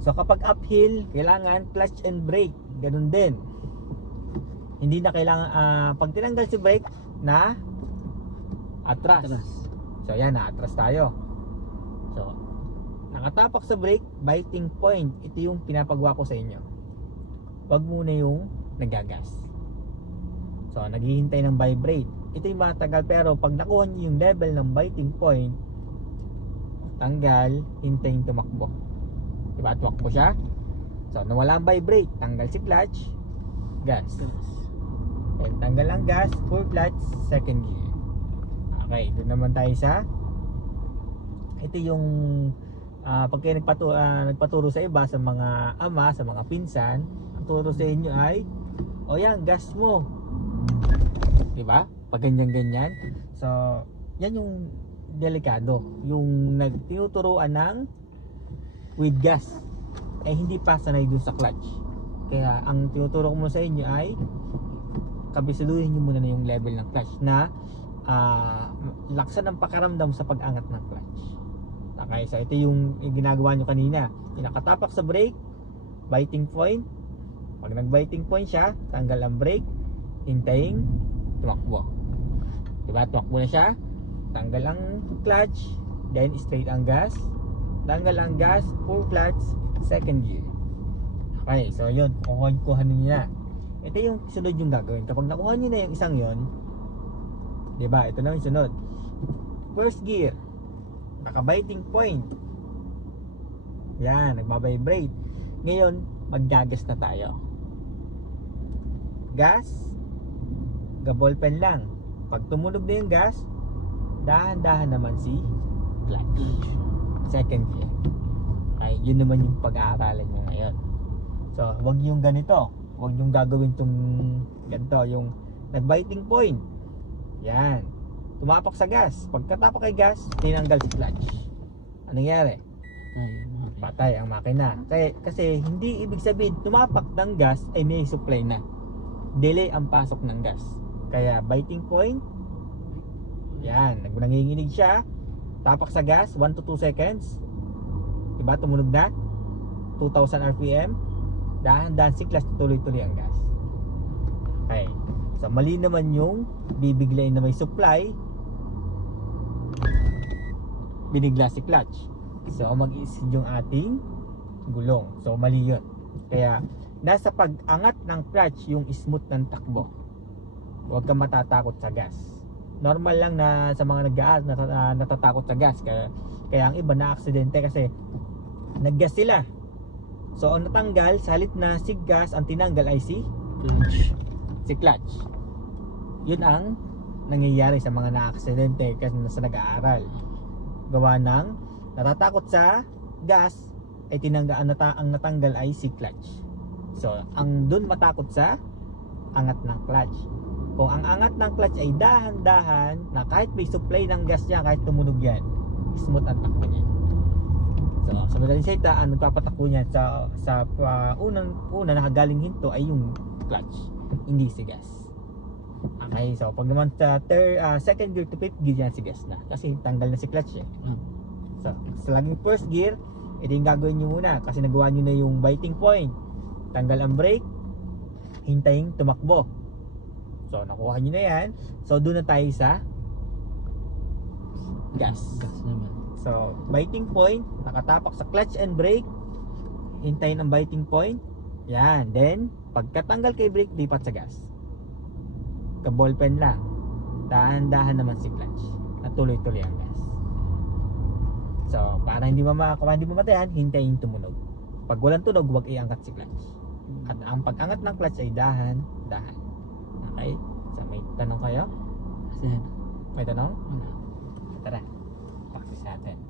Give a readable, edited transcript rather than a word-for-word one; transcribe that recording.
So kapag uphill, kailangan clutch and brake. Ganun din. Hindi na kailangan, pag tinanggal si brake, na atras. So yan, na-atras tayo. So, nakatapak sa brake, biting point. Ito yung pinapagawa ko sa inyo. Wag muna yung nagagas. So, naghihintay ng vibrate. Ito yung matagal, pero pag nakuha nyo yung level ng biting point, tanggal, hintayin tumakbo. Diba? Tumakbo siya. So, nawala ang vibrate, tanggal si clutch, gas. And tanggal ang gas, full clutch, second gear. Okay, doon naman tayo sa ito yung pag kayo nagpaturo sa iba, sa mga ama, sa mga pinsan, ang turo sa inyo ay o yan, gas mo, diba? Pag ganyan. So, yan yung delikado, yung nagtinuturuan ng with gas ay hindi pa sanay dun sa clutch. Kaya ang tinuturo ko muna sa inyo ay kabisaduhin nyo muna na yung level ng clutch na laksan ang pakaramdam sa pag-angat ng clutch. Okay, so ito yung ginagawa nyo kanina. Pinakatapak sa brake, biting point. Pag nag-biting point siya, tanggal ang brake, hintayin tumakbo. Diba? Tumakbo na siya, tanggal ang clutch, then straight ang gas, tanggal ang gas, full clutch, second gear. Okay, so yun, kukuha nyo na. Ito yung sunod yung gagawin. Kapag nakuha nyo na yung isang yun, diba? Ito na yung sunod. First gear, naka-biting point. Yan, nagbabibrate. Ngayon, maggagas na tayo. Gas, ga-ballpen lang. Pag tumunog na yung gas, dahan-dahan naman si clutch. Second gear. Okay, yun naman yung pag-aaralan nyo ngayon. So, wag yung ganito. Wag yung gagawin tong ganito, yung nag-biting point. Yan. Tumapak sa gas. Pagkatapak kay gas, tinanggal si clutch. Anong nangyari? Patay ang makina. Kasi hindi ibig sabihin tumapak ng gas ay may supply na. Delay ang pasok ng gas. Kaya biting point. Yan. Nanginginig siya. Tapak sa gas, 1 to 2 seconds. Diba? Tumunog na. 2,000 RPM. Dahan-dahan si clutch, tuloy-tuloy ang gas. Okay. So mali naman yung bibiglayin na may supply, binigla si clutch. So mag-iisin yung ating gulong. So mali yun. Kaya nasa pag-angat ng clutch yung smooth ng takbo. Huwag kang matatakot sa gas. Normal lang na sa mga nag-aaral natatakot sa gas. Kaya ang iba na aksidente kasi nag-gas sila. So ang natanggal, sa halip na si gas, ang tinanggal ay si clutch. Yun ang nangyayari sa mga na-aksidente kasi nasa nag-aaral. Gawa ng natatakot sa gas ay ang natanggal ay si clutch. So ang dun matakot sa angat ng clutch. Kung ang angat ng clutch ay dahan-dahan na kahit may supply ng gas niya, kahit tumunog yan, smooth ang takbo niya. So sa madaling salita, ang nagpapatakbo niya sa una nakagaling hinto ay yung clutch, hindi si gas. Okay, so pag naman sa second gear to fifth gear yan si gas na kasi tanggal na si clutch eh. So sa laging first gear, ito yung gagawin nyo muna kasi nagawa nyo na yung biting point. Tanggal ang brake, hintayin tumakbo. So nakuha nyo na yan. So doon na tayo sa gas. So biting point, nakatapak sa clutch and brake, hintayin ang biting point. Yan, then pagkatanggal kay brake, lipat sa gas. Ka-ballpen lang. Dahan-dahan naman si clutch. At tuloy-tuloy ang gas. So para hindi mamatayan, hintayin tumunog. Pag walang tunog, huwag iangkat si clutch. At ang pag-angat ng clutch ay dahan-dahan. Okay? So may tanong kayo? May tanong? Tara, practice natin.